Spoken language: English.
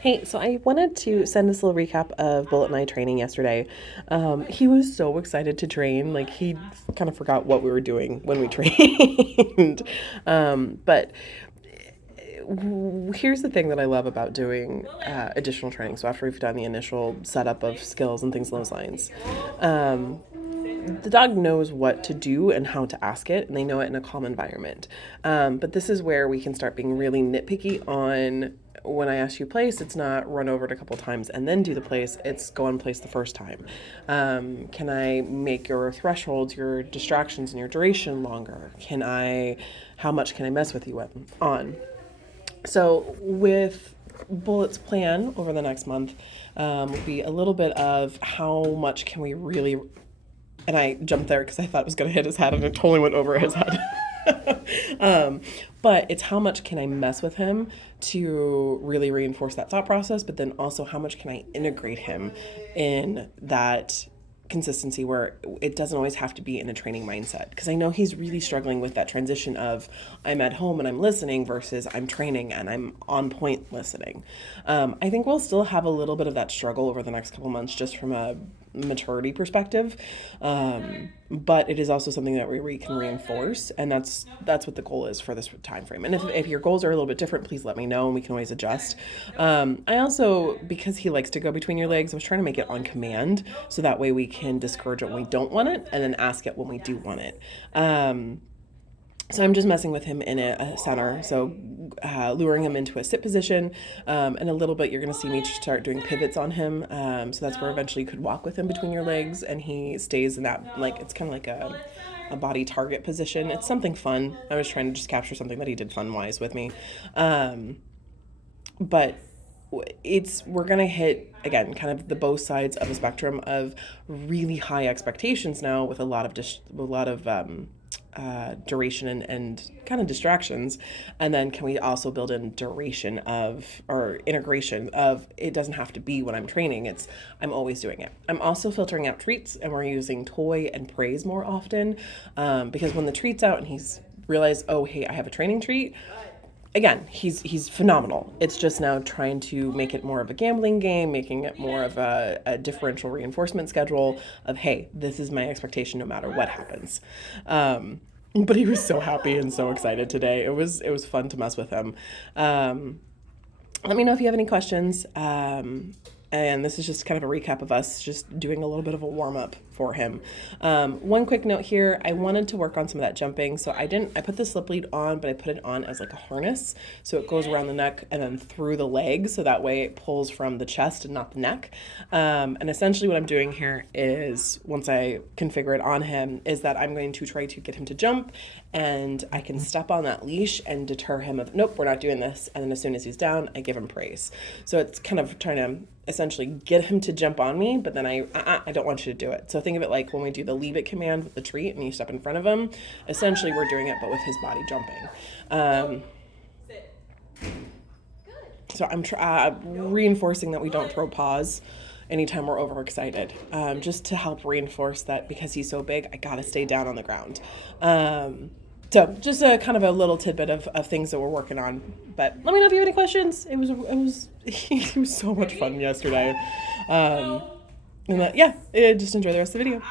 Hey, so I wanted to send this little recap of Bullet and I training yesterday. He was so excited to train, like he kind of forgot what we were doing when we trained. But here's the thing that I love about doing additional training. So after we've done the initial setup of skills and things along those lines, um, the dog knows what to do and how to ask it, and they know it in a calm environment. But this is where we can start being really nitpicky on when I ask you place, it's not run over it a couple times and then do the place, it's go on place the first time. Can I make your thresholds, your distractions, and your duration longer? How much can I mess with you on? So with Bullet's plan over the next month will be a little bit of how much can we really, and I jumped there because I thought it was going to hit his head and it totally went over his head. um, but it's how much can I mess with him to really reinforce that thought process, but then also how much can I integrate him in that consistency where it doesn't always have to be in a training mindset, because I know he's really struggling with that transition of I'm at home and I'm listening versus I'm training and I'm on point listening. I think we'll still have a little bit of that struggle over the next couple months just from a maturity perspective, but it is also something that we can reinforce, and that's what the goal is for this time frame. And if your goals are a little bit different, please let me know and we can always adjust. I also, because he likes to go between your legs, I was trying to make it on command so that way we can discourage it when we don't want it and then ask it when we do want it. So I'm just messing with him in a center, so luring him into a sit position, and a little bit you're going to see me start doing pivots on him. So that's where eventually you could walk with him between your legs, and he stays in that, like, it's kind of like a body target position. It's something fun. I was trying to just capture something that he did fun-wise with me. But we're gonna hit again kind of the both sides of the spectrum of really high expectations now with a lot of duration and kind of distractions, and then can we also build in duration of or integration of it doesn't have to be when I'm training, it's I'm always doing it. I'm also filtering out treats, and we're using toy and praise more often, because when the treat's out and he's realized, oh hey, I have a training treat, again, he's phenomenal. It's just now trying to make it more of a gambling game, making it more of a differential reinforcement schedule of, hey, this is my expectation no matter what happens. But he was so happy and so excited today. It was fun to mess with him. Let me know if you have any questions. And this is just kind of a recap of us just doing a little bit of a warm up for him. One quick note here, I wanted to work on some of that jumping, so I put the slip lead on, but I put it on as like a harness, so it goes around the neck and then through the legs, so that way it pulls from the chest and not the neck. And essentially what I'm doing here is, once I configure it on him, is that I'm going to try to get him to jump, and I can step on that leash and deter him of, nope, we're not doing this, and then as soon as he's down, I give him praise. So it's kind of trying to essentially get him to jump on me, but then I don't want you to do it. So think of it like when we do the leave it command with the treat and you step in front of him, essentially we're doing it, but with his body jumping. So I'm reinforcing that we don't throw paws anytime we're overexcited, just to help reinforce that because he's so big, I gotta stay down on the ground. So just a kind of a little tidbit of things that we're working on. But let me know if you have any questions. It was so much fun yesterday. And yeah, just enjoy the rest of the video.